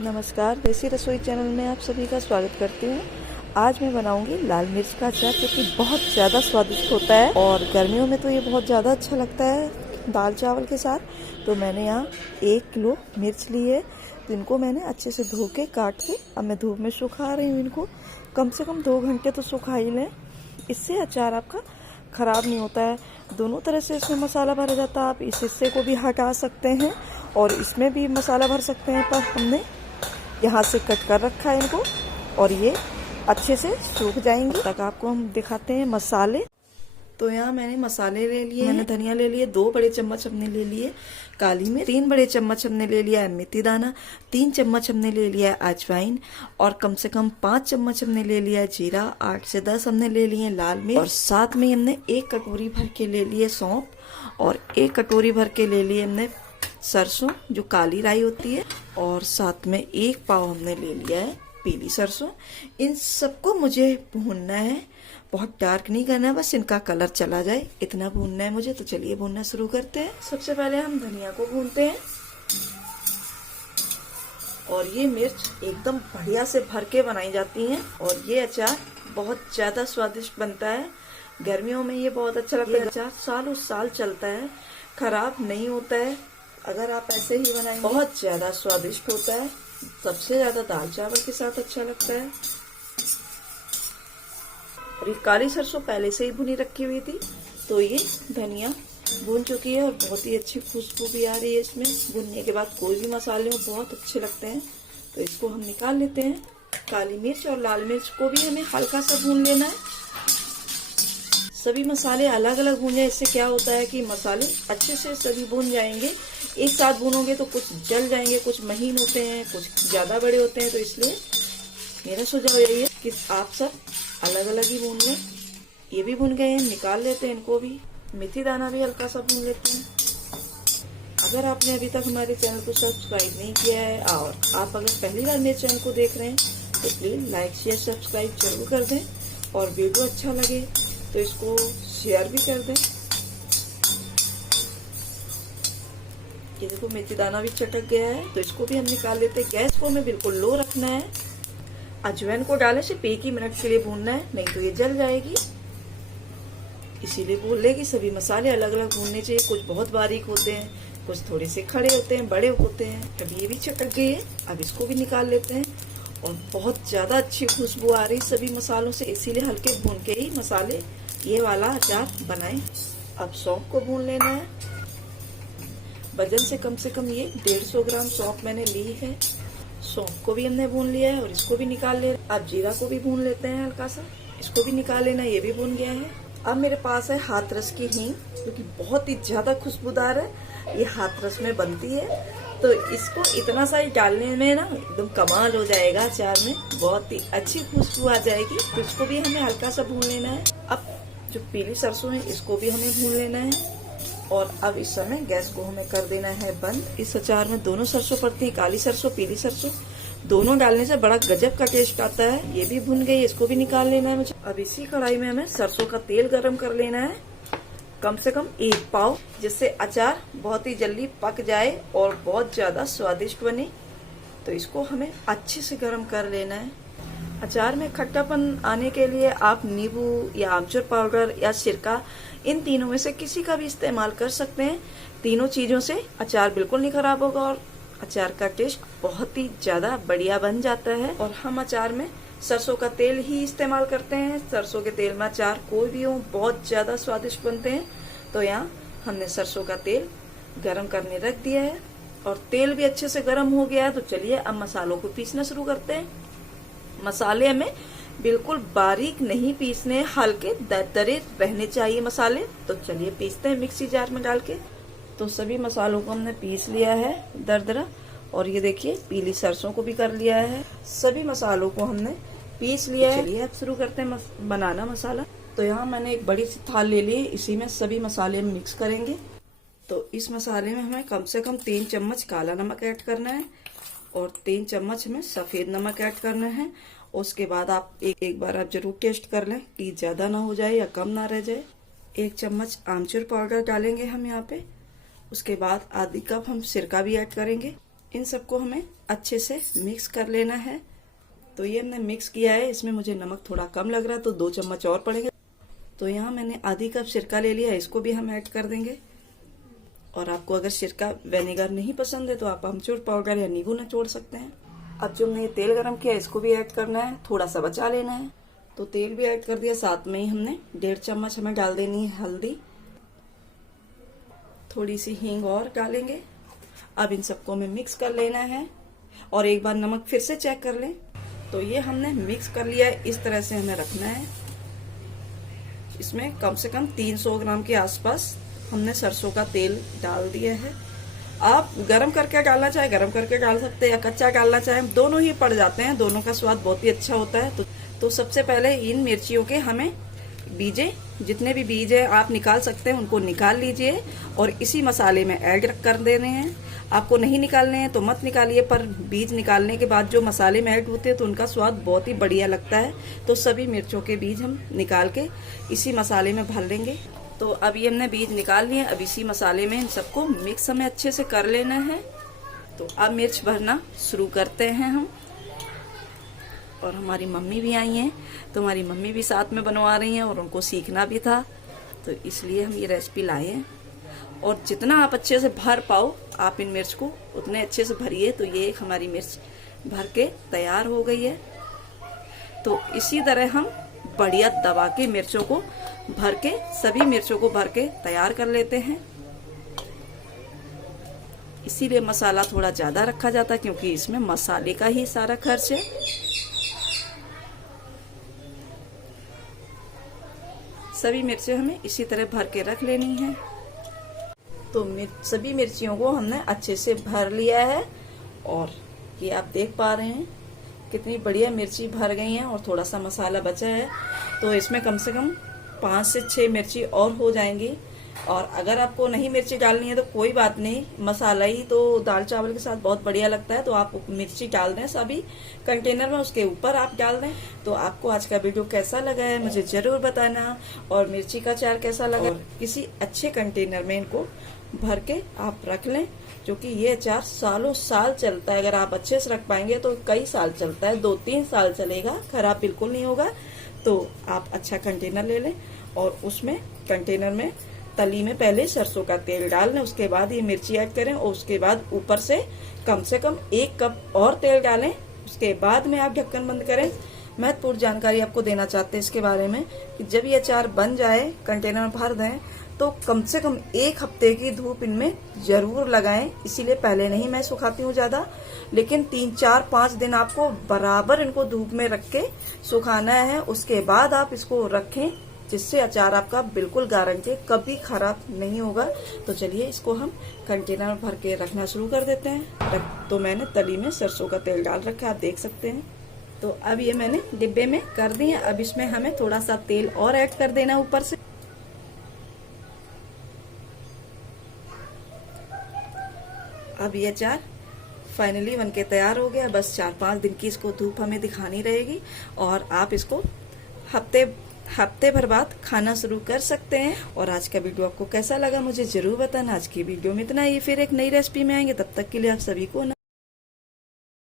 नमस्कार, देसी रसोई चैनल में आप सभी का स्वागत करती हूँ। आज मैं बनाऊंगी लाल मिर्च का अचार जो कि बहुत ज़्यादा स्वादिष्ट होता है और गर्मियों में तो ये बहुत ज़्यादा अच्छा लगता है दाल चावल के साथ। तो मैंने यहाँ 1 किलो मिर्च ली है, तो इनको मैंने अच्छे से धो के काट के अब मैं धूप में सुखा रही हूँ। इनको कम से कम 2 घंटे तो सुखा ही लें, इससे अचार आपका ख़राब नहीं होता है। दोनों तरह से इसमें मसाला भरा जाता है, आप इस हिस्से को भी हटा सकते हैं और इसमें भी मसाला भर सकते हैं, पर हमने यहाँ से कट कर रखा है इनको और ये अच्छे से सूख जाएंगे। तक आपको हम दिखाते हैं मसाले। तो यहाँ मैंने मसाले ले लिए, मैंने धनिया ले लिए 2 बड़े चम्मच हमने ले लिए काली मिर्च, 3 बड़े चम्मच हमने ले लिया है मेथी दाना, 3 चम्मच हमने ले लिया है अजवाइन और कम से कम 5 चम्मच हमने ले लिया है जीरा, 8 से 10 हमने ले लिए लाल मिर्च और साथ में हमने 1 कटोरी भर के ले लिए सौंफ और 1 कटोरी भर के ले लिए हमने सरसों जो काली राई होती है और साथ में 1 पाव हमने ले लिया है पीली सरसों। इन सबको मुझे भूनना है, बहुत डार्क नहीं करना है, बस इनका कलर चला जाए इतना भूनना है मुझे। तो चलिए भूनना शुरू करते हैं। सबसे पहले हम धनिया को भूनते हैं और ये मिर्च एकदम बढ़िया से भर के बनाई जाती हैं और ये अचार बहुत ज्यादा स्वादिष्ट बनता है। गर्मियों में ये बहुत अच्छा लगता है। अचार सालों साल चलता है, खराब नहीं होता है अगर आप ऐसे ही बनाएंगे। बहुत ज्यादा स्वादिष्ट होता है, सबसे ज्यादा दाल चावल के साथ अच्छा लगता है। और ये काली सरसों पहले से ही भुनी रखी हुई थी, तो ये धनिया भून चुकी है और बहुत ही अच्छी खुशबू भी आ रही है इसमें। भुनने के बाद कोई भी मसाले बहुत अच्छे लगते हैं, तो इसको हम निकाल लेते हैं। काली मिर्च और लाल मिर्च को भी हमें हल्का सा भून लेना है। सभी मसाले अलग अलग भून जाए, इससे क्या होता है कि मसाले अच्छे से सभी भून जाएंगे। एक साथ भूनोगे तो कुछ जल जाएंगे, कुछ महीन होते हैं, कुछ ज्यादा बड़े होते हैं। तो इसलिए मेरा सुझाव यही है कि आप सब अलग अलग ही भून लें। ये भी भून गए हैं, निकाल लेते हैं इनको भी। मेथी दाना भी हल्का सा भून लेते हैं। अगर आपने अभी तक हमारे चैनल को सब्सक्राइब नहीं किया है और आप अगर पहली बार मेरे चैनल को देख रहे हैं तो प्लीज लाइक शेयर सब्सक्राइब जरूर कर दें और वीडियो अच्छा लगे तो इसको शेयर भी कर दें। ये देखो मेथी दाना भी चटक गया है, तो इसको भी हम निकाल लेते हैं। गैस को हमें बिल्कुल लो रखना है। अजवाइन को डाले सिर्फ 1 ही मिनट के लिए भूनना है, नहीं तो ये जल जाएगी। इसीलिए बोल रहे कि सभी मसाले अलग अलग भूनने चाहिए। कुछ बहुत बारीक होते हैं, कुछ थोड़े से खड़े होते हैं, बड़े होते हैं। अभी ये भी चटक गई है, अब इसको भी निकाल लेते हैं। और बहुत ज्यादा अच्छी खुशबू आ रही सभी मसालों से, इसीलिए हल्के भून के ही मसाले ये वाला अचार बनाएं। अब सौंफ को भून लेना है। वजन से कम ये 150 ग्राम सौंफ मैंने ली है। सौंफ को भी हमने भून लिया है और इसको भी निकाल ले। अब जीरा को भी भून लेते हैं हल्का सा, इसको भी निकाल लेना, ये भी भून गया है। अब मेरे पास है हाथरस की हींग जो कि बहुत ही ज्यादा खुशबूदार है। ये हाथरस में बनती है, तो इसको इतना सा ही डालने में ना एकदम कमाल हो जाएगा अचार में, बहुत ही अच्छी खुशबू आ जाएगी। तो इसको भी हमें हल्का सा भून लेना है। अब जो पीली सरसों है इसको भी हमें भून लेना है और अब इस समय गैस को हमें कर देना है बंद। इस अचार में दोनों सरसों पड़ती है, काली सरसों पीली सरसों, दोनों डालने से बड़ा गजब का टेस्ट आता है। ये भी भुन गई, इसको भी निकाल लेना है मुझे। अब इसी कढ़ाई में हमें सरसों का तेल गरम कर लेना है, कम से कम 1 पाव, जिससे अचार बहुत ही जल्दी पक जाए और बहुत ज्यादा स्वादिष्ट बने। तो इसको हमें अच्छे से गरम कर लेना है। अचार में खट्टापन आने के लिए आप नींबू या आमचूर पाउडर या सिरका, इन तीनों में से किसी का भी इस्तेमाल कर सकते हैं। तीनों चीजों से अचार बिल्कुल नहीं खराब होगा और अचार का टेस्ट बहुत ही ज्यादा बढ़िया बन जाता है। और हम अचार में सरसों का तेल ही इस्तेमाल करते हैं। सरसों के तेल में अचार कोई भी हो बहुत ज्यादा स्वादिष्ट बनते हैं। तो यहाँ हमने सरसों का तेल गरम करने रख दिया है और तेल भी अच्छे से गरम हो गया है। तो चलिए अब मसालों को पीसना शुरू करते हैं। मसाले हमें बिल्कुल बारीक नहीं पीसने, हल्के दरदरे रहने चाहिए मसाले। तो चलिए पीसते हैं मिक्सी जार में डाल के। तो सभी मसालों को हमने पीस लिया है दरदरा और ये देखिए पीली सरसों को भी कर लिया है। सभी मसालों को हमने पीस लिया है। चलिए अब शुरू करते हैं बनाना मसाला। तो यहाँ मैंने एक बड़ी सी थाल ले ली है, इसी में सभी मसाले मिक्स करेंगे। तो इस मसाले में हमें कम से कम 3 चम्मच काला नमक ऐड करना है और 3 चम्मच हमें सफेद नमक ऐड करना है। उसके बाद आप एक बार आप जरूर टेस्ट कर लें कि ज्यादा ना हो जाए या कम ना रह जाए। 1 चम्मच आमचूर पाउडर डालेंगे हम यहाँ पे। उसके बाद आधी कप हम सिरका भी ऐड करेंगे इन सबको हमें अच्छे से मिक्स कर लेना है। तो ये हमने मिक्स किया है, इसमें मुझे नमक थोड़ा कम लग रहा है तो 2 चम्मच और पड़ेंगे। तो यहाँ मैंने आधी कप सिरका ले लिया है, इसको भी हम ऐड कर देंगे। और आपको अगर सिरका विनेगर नहीं पसंद है तो आप अमचूर पाउडर या नींबू निचोड़ सकते हैं। अब जो हमने तेल गरम किया इसको भी ऐड करना है, थोड़ा सा बचा लेना है। तो तेल भी ऐड कर दिया, साथ में ही हमने 1.5 चम्मच हमें डाल देनी है हल्दी, थोड़ी सी हींग और डालेंगे। अब इन सबको हमें मिक्स कर लेना है और एक बार नमक फिर से चेक कर लें। तो ये हमने मिक्स कर लिया है, इस तरह से हमें रखना है। इसमें कम से कम 300 ग्राम के आसपास हमने सरसों का तेल डाल दिया है। आप गरम करके डालना चाहे गरम करके डाल सकते हैं या कच्चा डालना चाहे, दोनों ही पड़ जाते हैं, दोनों का स्वाद बहुत ही अच्छा होता है। तो सबसे पहले इन मिर्चियों के हमें बीजे, जितने भी बीज है आप निकाल सकते हैं, उनको निकाल लीजिए और इसी मसाले में ऐड कर देने हैं। आपको नहीं निकालने हैं तो मत निकालिए, पर बीज निकालने के बाद जो मसाले में ऐड होते हैं तो उनका स्वाद बहुत ही बढ़िया लगता है। तो सभी मिर्चों के बीज हम निकाल के इसी मसाले में भर लेंगे। तो अब ये हमने बीज निकाल लिए, अब इसी मसाले में इन सबको मिक्स हमें अच्छे से कर लेना है। तो अब मिर्च भरना शुरू करते हैं हम। और हमारी मम्मी भी आई हैं, तो हमारी मम्मी भी साथ में बनवा रही हैं और उनको सीखना भी था, तो इसलिए हम ये रेसिपी लाए हैं। और जितना आप अच्छे से भर पाओ आप इन मिर्च को उतने अच्छे से भरिए। तो ये एक हमारी मिर्च भर के तैयार हो गई है। तो इसी तरह हम बढ़िया दबा के मिर्चों को भर के, सभी मिर्चों को भर के तैयार कर लेते हैं। इसीलिए मसाला थोड़ा ज्यादा रखा जाता है क्योंकि इसमें मसाले का ही सारा खर्च है। सभी मिर्चें हमें इसी तरह भर के रख लेनी है। तो सभी मिर्चियों को हमने अच्छे से भर लिया है और ये आप देख पा रहे हैं कितनी बढ़िया मिर्ची भर गई हैं और थोड़ा सा मसाला बचा है। तो इसमें कम से कम 5 से 6 मिर्ची और हो जाएंगी। और अगर आपको नहीं मिर्ची डालनी है तो कोई बात नहीं, मसाला ही तो दाल चावल के साथ बहुत बढ़िया लगता है। तो आप मिर्ची डाल दें सभी कंटेनर में, उसके ऊपर आप डाल दें। तो आपको आज का वीडियो कैसा लगा है मुझे जरूर बताना, और मिर्ची का अचार कैसा लगा। और किसी अच्छे कंटेनर में इनको भर के आप रख लें, जो कि ये अचार सालों साल चलता है। अगर आप अच्छे से रख पाएंगे तो कई साल चलता है, 2-3 साल चलेगा, खराब बिल्कुल नहीं होगा। तो आप अच्छा कंटेनर ले लें और उसमें कंटेनर में तली में पहले सरसों का तेल डाल लें, उसके बाद ये मिर्ची ऐड करें और उसके बाद ऊपर से कम 1 कप और तेल डालें। उसके बाद में आप ढक्कन बंद करें। महत्वपूर्ण जानकारी आपको देना चाहते हैं इसके बारे में कि जब ये अचार बन जाए, कंटेनर में भर दें, तो कम से कम 1 हफ्ते की धूप इनमें जरूर लगाएं। इसीलिए पहले नहीं मैं सुखाती हूँ ज्यादा, लेकिन 3, 4, 5 दिन आपको बराबर इनको धूप में रख के सुखाना है। उसके बाद आप इसको रखें, जिससे अचार आपका बिल्कुल गारंटी कभी खराब नहीं होगा। तो चलिए इसको हम कंटेनर में भर के रखना शुरू कर देते हैं। तो मैंने तली में सरसों का तेल डाल रखा है, आप देख सकते हैं। तो अब ये मैंने डिब्बे में कर दिए। अब इसमें हमें थोड़ा सा तेल और ऐड कर देना ऊपर से। अब ये अचार फाइनली बनके तैयार हो गया। बस 4-5 दिन की इसको धूप हमें दिखानी रहेगी और आप इसको हफ्ते भर बाद खाना शुरू कर सकते हैं। और आज का वीडियो आपको कैसा लगा मुझे जरूर बताना। आज की वीडियो में इतना ही, फिर एक नई रेसिपी में आएंगे, तब तक के लिए आप सभी को